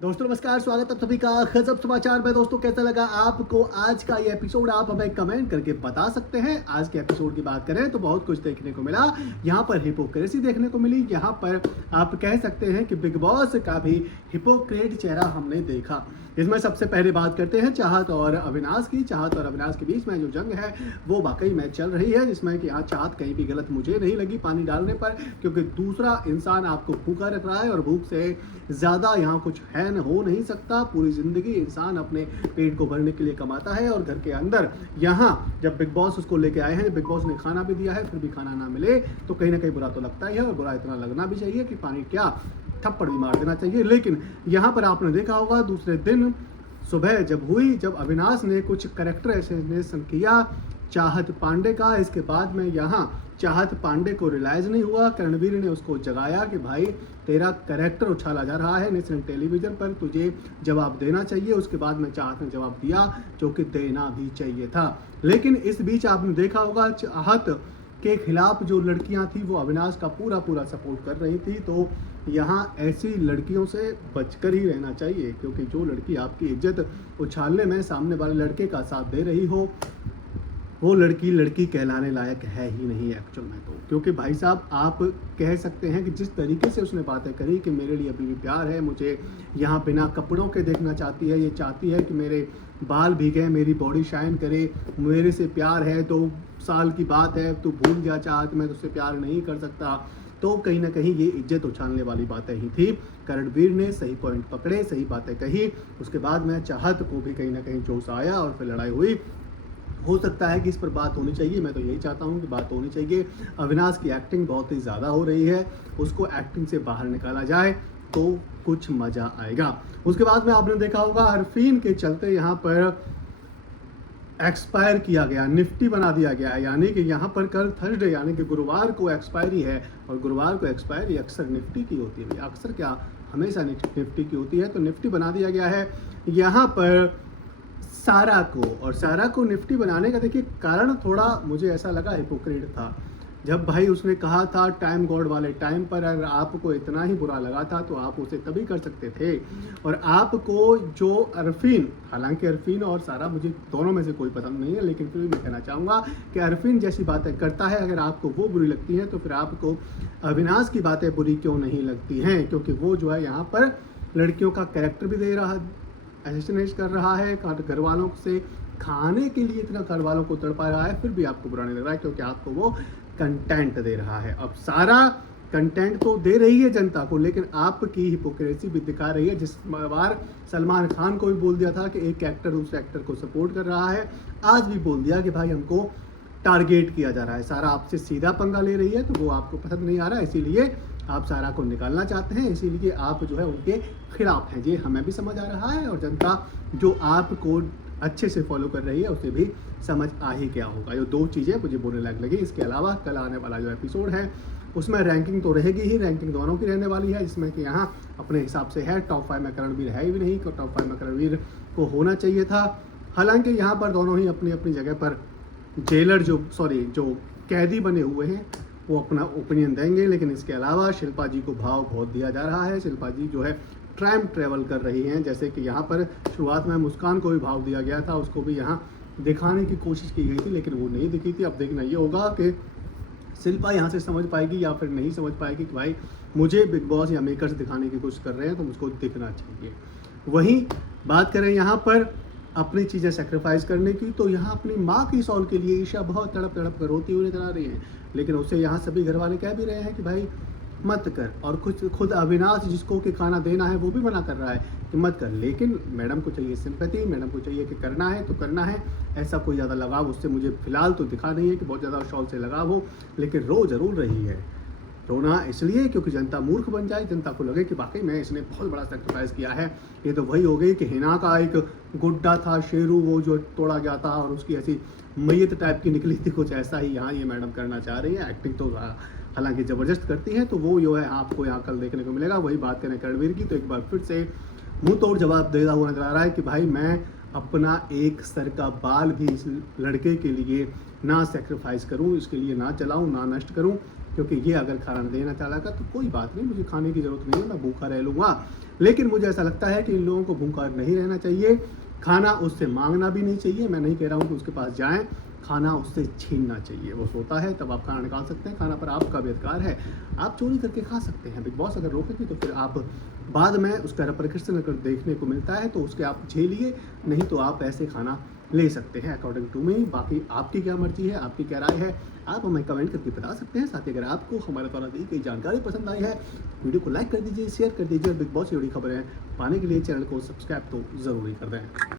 दोस्तों नमस्कार, स्वागत है सभी का गजब समाचार में। दोस्तों कैसा लगा आपको आज का ये एपिसोड, आप हमें कमेंट करके बता सकते हैं। आज के एपिसोड की बात करें तो बहुत कुछ देखने को मिला। यहाँ पर हिपोक्रेसी देखने को मिली। यहाँ पर आप कह सकते हैं कि बिग बॉस का भी हिपोक्रेट चेहरा हमने देखा। इसमें सबसे पहले बात करते हैं चाहत और अविनाश की। चाहत और अविनाश के बीच में जो जंग है वो वाकई में चल रही है, जिसमें कि यहाँ चाहत कहीं भी गलत मुझे नहीं लगी पानी डालने पर, क्योंकि दूसरा इंसान आपको भूखा रख रहा है और भूख से ज़्यादा यहाँ कुछ है हो नहीं सकता। पूरी ज़िंदगी इंसान अपने पेट को भरने के लिए कमाता है और घर के अंदर यहाँ जब बिग बॉस उसको लेके आए हैं, बिग बॉस ने खाना भी दिया है, फिर भी खाना ना मिले तो कहीं ना कहीं बुरा तो लगता ही है। और बुरा इतना लगना भी चाहिए कि पानी क्या थप्पड़ भी मार देना चाहिए। लेकिन यहाँ पर आपने देखा होगा दूसरे दिन सुबह जब अविनाश ने कुछ करेक्टर एसेसिनेशन किया चाहत पांडे का, इसके बाद में यहाँ चाहत पांडे को रियलाइज नहीं हुआ। करणवीर ने उसको जगाया कि भाई तेरा कैरेक्टर उछाला जा रहा है नेशनल टेलीविजन पर, तुझे जवाब देना चाहिए। उसके बाद में चाहत ने जवाब दिया जो कि देना भी चाहिए था। लेकिन इस बीच आपने देखा होगा चाहत के खिलाफ जो लड़कियां थी वो अविनाश का पूरा सपोर्ट कर रही थी। तो यहाँ ऐसी लड़कियों से बचकर ही रहना चाहिए, क्योंकि जो लड़की आपकी इज्जत उछालने में सामने वाले लड़के का साथ दे रही हो वो लड़की कहलाने लायक है ही नहीं एक्चुअल में। तो क्योंकि भाई साहब आप कह सकते हैं कि जिस तरीके से उसने बातें करी कि मेरे लिए अभी भी प्यार है, मुझे यहाँ बिना कपड़ों के देखना चाहती है, ये चाहती है कि मेरे बाल भीगे, मेरी बॉडी शाइन करे, मेरे से प्यार है, 2 साल की बात है, तू भूल गया चाहत, मैं तुझसे प्यार नहीं कर सकता। तो कहीं ना कहीं ये इज्जत उछालने वाली बातें ही थी। करणवीर ने सही पॉइंट पकड़े, सही बातें कही। उसके बाद में चाहत को भी कहीं ना कहीं जोश आया और फिर लड़ाई हुई। हो सकता है कि इस पर बात होनी चाहिए, मैं तो यही चाहता हूँ कि बात होनी चाहिए। अविनाश की एक्टिंग बहुत ही ज़्यादा हो रही है, उसको एक्टिंग से बाहर निकाला जाए तो कुछ मज़ा आएगा। उसके बाद में आपने देखा होगा अरफीन के चलते यहाँ पर एक्सपायर किया गया, निफ्टी बना दिया गया है। यानी कि यहाँ पर कल थर्सडे यानी कि गुरुवार को एक्सपायरी है, और गुरुवार को एक्सपायरी अक्सर निफ्टी की होती है। अक्सर क्या, हमेशा निफ्टी की होती है। तो निफ्टी बना दिया गया है यहाँ पर सारा को। और सारा को निफ्टी बनाने का देखिए कारण थोड़ा मुझे ऐसा लगा हिपोक्रेट था। जब भाई उसने कहा था टाइम गॉड वाले टाइम पर, अगर आपको इतना ही बुरा लगा था तो आप उसे तभी कर सकते थे। और आपको जो अरफीन, हालांकि अरफीन और सारा मुझे दोनों में से कोई पसंद नहीं है, लेकिन फिर भी मैं कहना चाहूँगा कि अरफीन जैसी बातें करता है, अगर आपको वो बुरी लगती हैं तो फिर आपको अविनाश की बातें बुरी क्यों नहीं लगती हैं? क्योंकि वो जो है यहाँ पर लड़कियों का कैरेक्टर भी दे रहा, एसिनेट कर रहा है, घर वालों से खाने के लिए इतना घर वालों को तड़पा रहा है, फिर भी आपको बुरा नहीं लग रहा है, क्योंकि आपको वो कंटेंट दे रहा है। अब सारा कंटेंट तो दे रही है जनता को, लेकिन आपकी हिपोक्रेसी भी दिखा रही है। जिस बार सलमान खान को भी बोल दिया था कि एक एक्टर दूसरे एक्टर को सपोर्ट कर रहा है, आज भी बोल दिया कि भाई हमको टारगेट किया जा रहा है, सारा आपसे सीधा पंगा ले रही है, तो वो आपको पसंद नहीं आ रहा है, इसीलिए आप सारा को निकालना चाहते हैं, इसीलिए आप जो है उनके खिलाफ हैं। ये हमें भी समझ आ रहा है और जनता जो आपको अच्छे से फॉलो कर रही है उसे भी समझ आ ही क्या होगा। ये 2 चीज़ें मुझे बुरे लगी। इसके अलावा कल आने वाला जो एपिसोड है उसमें रैंकिंग तो रहेगी ही, रैंकिंग दोनों की रहने वाली है, जिसमें कि यहाँ अपने हिसाब से है टॉप 5 में करणवीर है ही नहीं, टॉप 5 में करणवीर को होना चाहिए था। हालांकि यहाँ पर दोनों ही अपनी अपनी जगह पर जेलर जो कैदी बने हुए हैं वो अपना ओपिनियन देंगे। लेकिन इसके अलावा शिल्पा जी को भाव बहुत दिया जा रहा है। शिल्पा जी जो है टाइम ट्रेवल कर रही हैं, जैसे कि यहाँ पर शुरुआत में मुस्कान को भी भाव दिया गया था, उसको भी यहाँ दिखाने की कोशिश की गई थी, लेकिन वो नहीं दिखी थी। अब देखना ये होगा कि शिल्पा यहाँ से समझ पाएगी या फिर नहीं समझ पाएगी कि भाई मुझे बिग बॉस या मेकर्स दिखाने की कोशिश कर रहे हैं तो मुझको दिखना चाहिए। वहीं बात करें यहाँ पर अपनी चीज़ें सेक्रीफाइस करने की, तो यहाँ अपनी माँ की सॉल के लिए ईशा बहुत तड़प कर रोती हुई नजर आ रही है, लेकिन उसे यहाँ सभी घर वाले कह भी रहे हैं कि भाई मत कर। और कुछ खुद अविनाश जिसको कि खाना देना है वो भी मना कर रहा है कि मत कर, लेकिन मैडम को चाहिए सिंपैथी, मैडम को चाहिए कि करना है तो करना है। ऐसा कोई ज़्यादा लगाव उससे मुझे फिलहाल तो दिखा नहीं है कि बहुत ज़्यादा शॉल से लगाव हो, लेकिन रो जरूर रही है। रोना इसलिए क्योंकि जनता मूर्ख बन जाए, जनता को लगे कि वाकई में इसने बहुत बड़ा सेक्रीफाइस किया है। ये तो वही हो गई कि हिना का एक गुड्डा था शेरू, वो जो तोड़ा गया था और उसकी ऐसी मैयत टाइप की निकली थी, कुछ ऐसा ही यहाँ ये मैडम करना चाह रही है। एक्टिंग तो हालांकि ज़बरदस्त करती है, तो वो जो है आपको यहाँ कल देखने को मिलेगा। वही बात करें करणवीर की, तो एक बार फिर से मुंह तोड़ जवाब देता हुआ नजर आ रहा है कि भाई मैं अपना एक सर का बाल भी इस लड़के के लिए ना सेक्रीफाइस करूं, इसके लिए ना चलाऊं, ना नष्ट करूं, क्योंकि ये अगर खाना देना चाहेगा तो कोई बात नहीं, मुझे खाने की ज़रूरत नहीं है, मैं भूखा रह लूँगा। लेकिन मुझे ऐसा लगता है कि इन लोगों को भूखा नहीं रहना चाहिए, खाना उससे मांगना भी नहीं चाहिए। मैं नहीं कह रहा हूँ कि उसके पास जाएँ, खाना उससे छीनना चाहिए। वो सोता है तब आप खाना निकाल सकते हैं, खाना पर आपका भी अधिकार है, आप चोरी करके खा सकते हैं। बिग बॉस अगर रोकेगी तो फिर आप बाद में उसका रेपरकशन अगर देखने को मिलता है तो उसके आप झेलिए, नहीं तो आप ऐसे खाना ले सकते हैं अकॉर्डिंग टू मी। बाकी आपकी क्या मर्जी है, आपकी क्या राय है, आप हमें कमेंट करके बता सकते हैं। साथ ही अगर आपको हमारे द्वारा दी गई जानकारी पसंद आई है, वीडियो को लाइक कर दीजिए, शेयर कर दीजिए और बिग बॉस से जुड़ी खबरें पाने के लिए चैनल को सब्सक्राइब तो ज़रूर ही कर दें।